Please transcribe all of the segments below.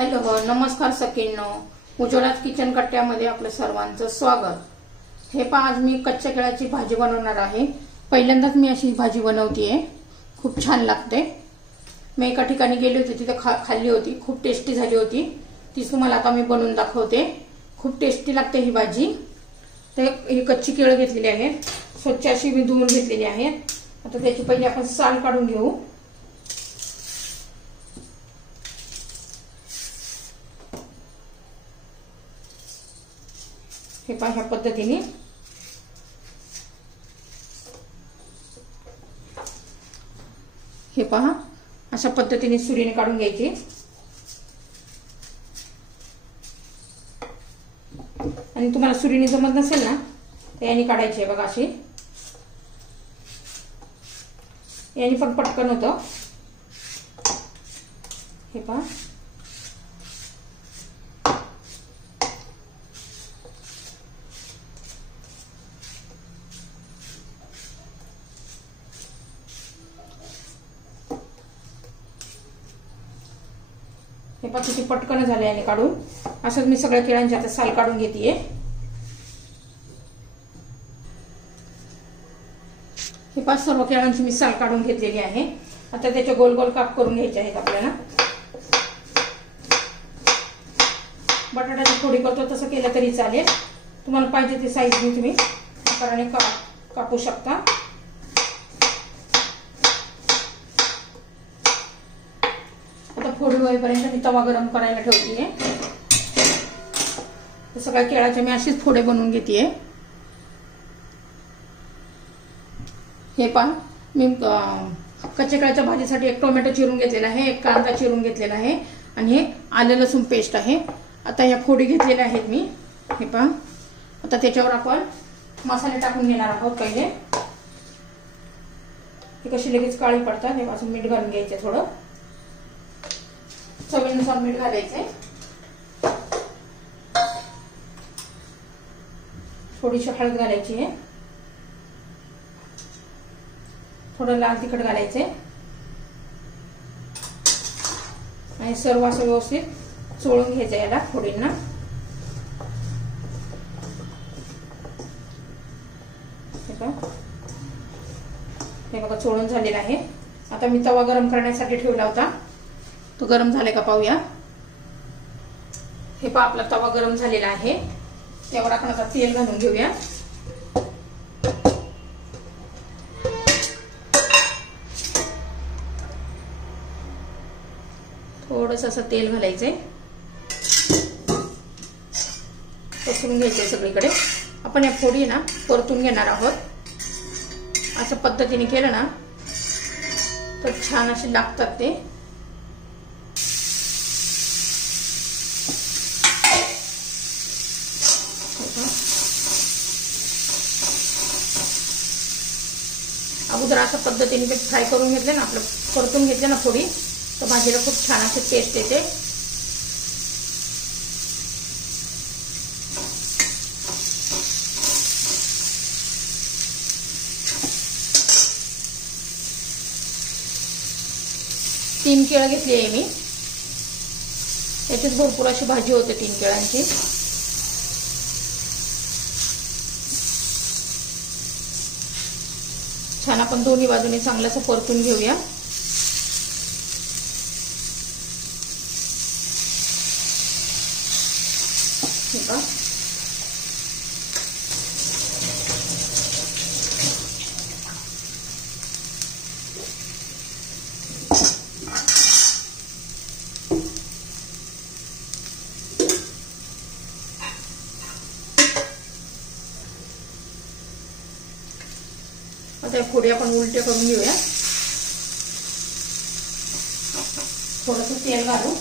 Hello नमस्कार सखींनो, Ujjwala kitchen कट्ट्यामध्ये आपलं सर्वांचं स्वागत। हे पहा, आज मी कच्च्या केळाची भाजी बनवणार आहे। पहिल्यांदाच मी अशी भाजी बनवतेय, खूप छान लागते। मी एका ठिकाणी गेली होती, तिथे खाल्ली होती, खूप टेस्टी झाली होती। ती तुम्हाला आता मी बनवून दाखवते। खूप टेस्टी लागते ही भाजी। तर ही कच्ची केळ घेतलेली आहे, स्वच्छ अशी मी धुवून घेतलेली आहे। आता त्याची पहिले आपण साल काढून घेऊ। हे पहा, ह्या पद्धतीने हे पहा, अशा पद्धतीने सुरीने काढून घ्यायची। आणि तुम्हाला सुरीने जमत नसेल ना, तर याने काढायची आहे बघा, अशी याने पण पटकन होतं। हे पहा, हे पहा किती पटकन झाले याने काढून। असंच मी सगळ्या केळांची आता साल काढून घेतेय। हे पहा, सर्व केळांची मी साल काढून घेतलेली आहे। आता त्याचे गोल गोल काप करून घ्यायचे आहेत आपल्याला। बटाट्याची फोडी करतो तसं केलं तरी चालेल, तुम्हाला पाहिजे ती साईजने तुम्ही आकाराने कापू शकता। फोडी होईपर्यंत मी तवा गरम करायला ठेवतीये। तर सगळ्या केळाच्या मी अशीच फोडे बनवून घेतेय। हे पहा, मी कच्च्या केळाच्या भाजीसाठी एक टोमॅटो चिरून घेतलेला आहे, एक कांदा चिरून घेतलेला आहे, आणि हे आलं लसूण पेस्ट आहे। आता या फोडी घेतलेल्या आहेत मी। हे पहा, आता त्याच्यावर आपण मसाले टाकून घेणार आहोत। पहिले हे कशी लगेच काळी पडतात, हे पासून मीठ घालून घ्यायचे, थोडं चवीनुसार मीठ घालायचे, थोडीशी हळद घालायची आहे, थोडं लाल तिखट घालायचे, आणि सर्व असं व्यवस्थित चोळून घ्यायचं याला फोडींना। हे बघा, चोळून झालेलं आहे। आता मी तवा गरम करण्यासाठी ठेवला होता, तो गरम झाले का पाहूया। हे पहा, आपला तवा गरम झालेला आहे। त्यावर आपण आता तेल घालून घेऊया। थोडंसं असं तेल घालायचंय, पसरून घ्यायचंय सगळीकडे। आपण या फोडी ना परतून घेणार आहोत। अशा पद्धतीने केलं ना तर छान असे लागतात ते। अगोदर अशा पद्धतीने ते फ्राय करून घेतले ना, आपलं परतून घेतले ना फोडी, तर भाजीला खूप छान अशी टेस्ट येते। तीन केळ घेतली आहे मी, याच्यात भरपूर अशी भाजी होते 3 केळांची। छान आपण दोन्ही बाजूने चांगलं असं परतून घेऊया। आता फोडी आपण उलटे करून घेऊया। थोडंसं तेल घालू,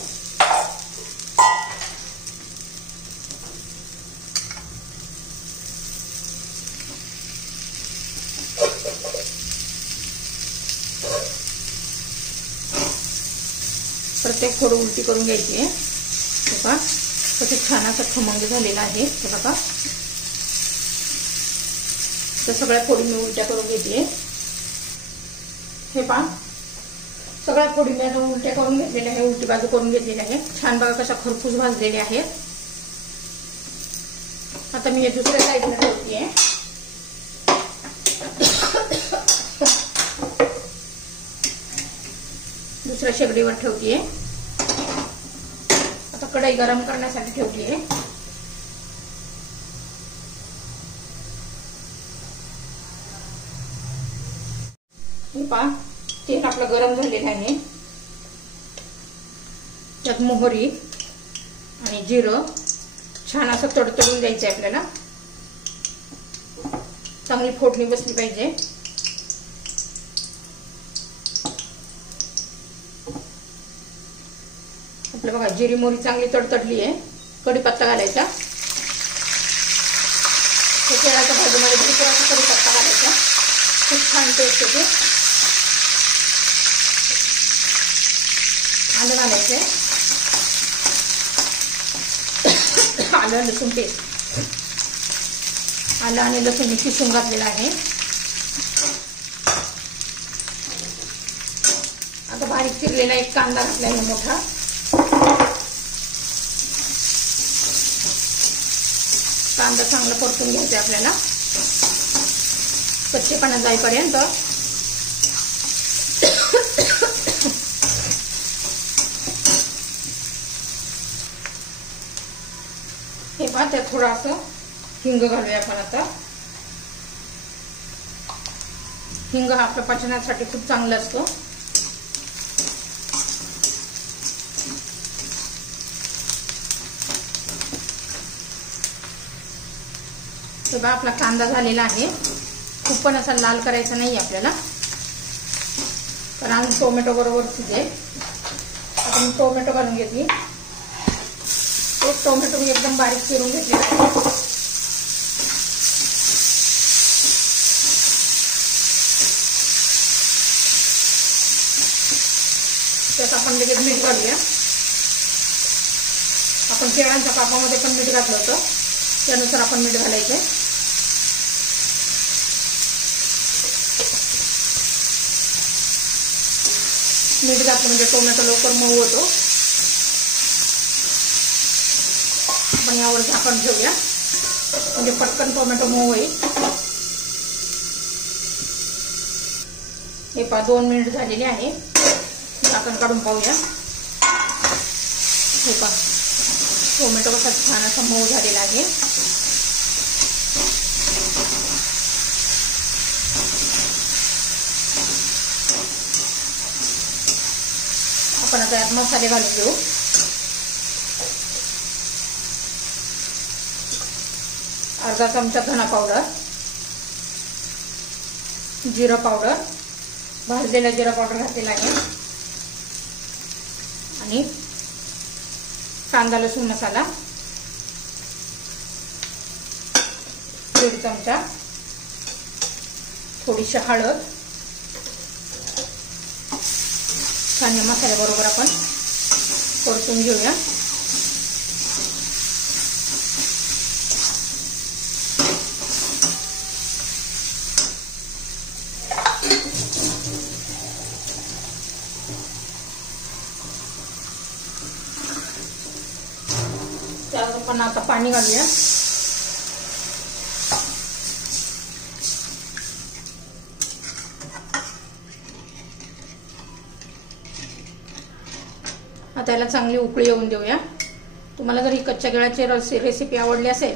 प्रत्येक फोड उलटी करून घ्यायची आहे। हे पहा, कसं छान असं खमंग झालेलं आहे। हे बघा, तर सगळ्या फोडी मी उलट्या करून घेते। हे पहा, सगळ्या फोडी मी आता उलट्या करून घेतलेल्या आहे, उलटी बाजू करून घेतलेली आहे. छान बघा कशा खरपूस भाजलेले आहेत. आता मी हे दुसऱ्या साईडला ठेवते. दुसऱ्या शेगडीवर ठेवते. आता कढई गरम करण्यासाठी ठेवली आहे. हे पहा तेल आपलं गरम झालेलं आहे. त्यात मोहरी आणि जिरं छान असं तडतडून द्यायचं आहे आपल्याला. चांगली फोडणी बसली पाहिजे. आपलं बघा जिरी मोहरी चांगली तडतडली आहे. कढीपत्ता घालायचा. केळाच्या भाजीमध्ये भरपूर असा कढीपत्ता घालायचा. खूप छान टेस्ट येते. आलं घालायचंय. आलं लसूण पेस्ट. आलं आणि लसूण मी किसून घातलेलं आहे. आता बारीक चिरलेला एक कांदा घातलाय मोठा. कांदा चांगला परतून घ्यायचा आपल्याला कच्चेपणा जाईपर्यंत. हे पहा त्यात थोडंसं हिंग घालूया आपण. आता हिंग हा आपल्या पचनासाठी खूप चांगला असतो. तेव्हा आपला कांदा झालेला आहे. खूप पण असा लाल करायचा नाही आपल्याला, कारण टोमॅटो बरोबर शिजेल. आता मी टोमॅटो घालून घेतली. एक टोमॅटो मी एकदम बारीक चिरून घेतलेला आहे. त्यात आपण लगेच मीठ घालूया. आपण केळांच्या कापामध्ये पण मीठ घातलं होतं, त्यानुसार आपण मीठ घालायचं. मीठ घातलं म्हणजे टोमॅटो लवकर मऊ होतो. आपण यावर झाकण ठेवूया म्हणजे पटकन टोमॅटो मऊ होईल. हे पहा 2 मिनिट झालेले आहे. झाकण काढून पाहूया. हे पहा टोमॅटो कसा छान असा मऊ झालेला आहे. आपण आता यात मसाले घालून घेऊ. अर्धा चमचा धना पावडर, जिरा पावडर, भाजलेला जिरा पावडर घातलेला आहे आणि कांदा लसूण मसाला 1.5 चमचा, थोडीशी हळद. छान मसाल्याबरोबर आपण परतून घेऊया. त्यात आपण आता पाणी घालूया. आता याला चांगली उकळी येऊन देऊया. तुम्हाला जर ही कच्च्या केळाची रेसिपी आवडली असेल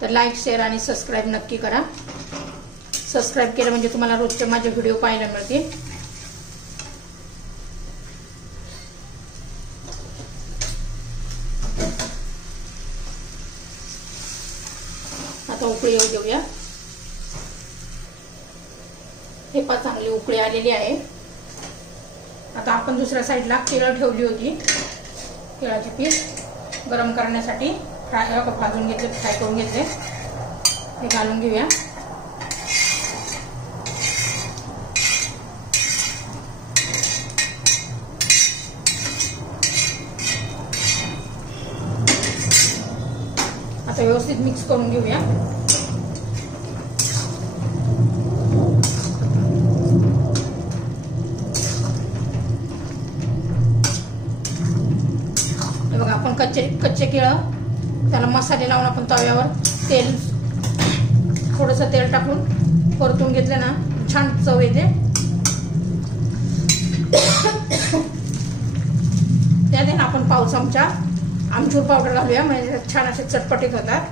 तर लाईक, शेअर आणि सबस्क्राईब नक्की करा. सबस्क्राईब केलं म्हणजे तुम्हाला रोजचे माझे व्हिडिओ पाहायला मिळतील. आता उकळी येऊ देऊया. हे पहा चांगली उकळी आलेली आहे. आता आपण दुसऱ्या साईडला केळं ठेवली होती. केळाची पीस गरम करण्यासाठी भाजून घेतले, फ्राय करून घेतले. हे घालून घेऊया. आता व्यवस्थित मिक्स करून घेऊया. हे बघा आपण कच्चे केळं त्याला मसाले लावून आपण तव्यावर थोडंसं तेल टाकून परतून घेतलं ना छान चव येते. त्यात आपण पाव चमचा आमचूर पावडर घालूया म्हणजे छान असे चटपटीत होतात.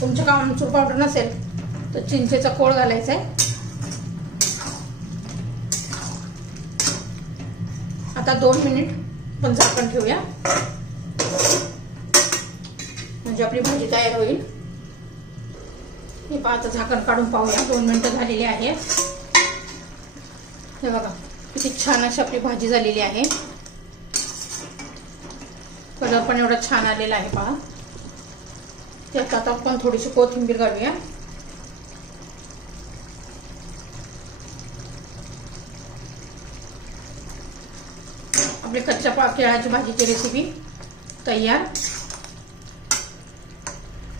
तुमच्याकडे आमचूर पावडर नसेल तर चिंचेचा कोळ घालायचा आहे. आता 2 मिनिट पण झाकण ठेवूया म्हणजे आपली भाजी तयार होईल. हे पहा आता झाकण काढून पाहूया. 2 मिनिटं झालेली आहे. हे बघा किती छान अशी आपली भाजी झालेली आहे. कलर पण एवढा छान आलेला आहे पहा. त्यात आता आपण थोडीशी कोथिंबीर घालूया. आपली कच्च्या केळाची भाजीची रेसिपी तयार.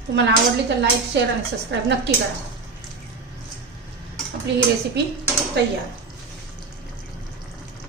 तुम्हाला आवडली तर लाईक शेअर आणि सबस्क्राईब नक्की करा. आपली ही रेसिपी तयार.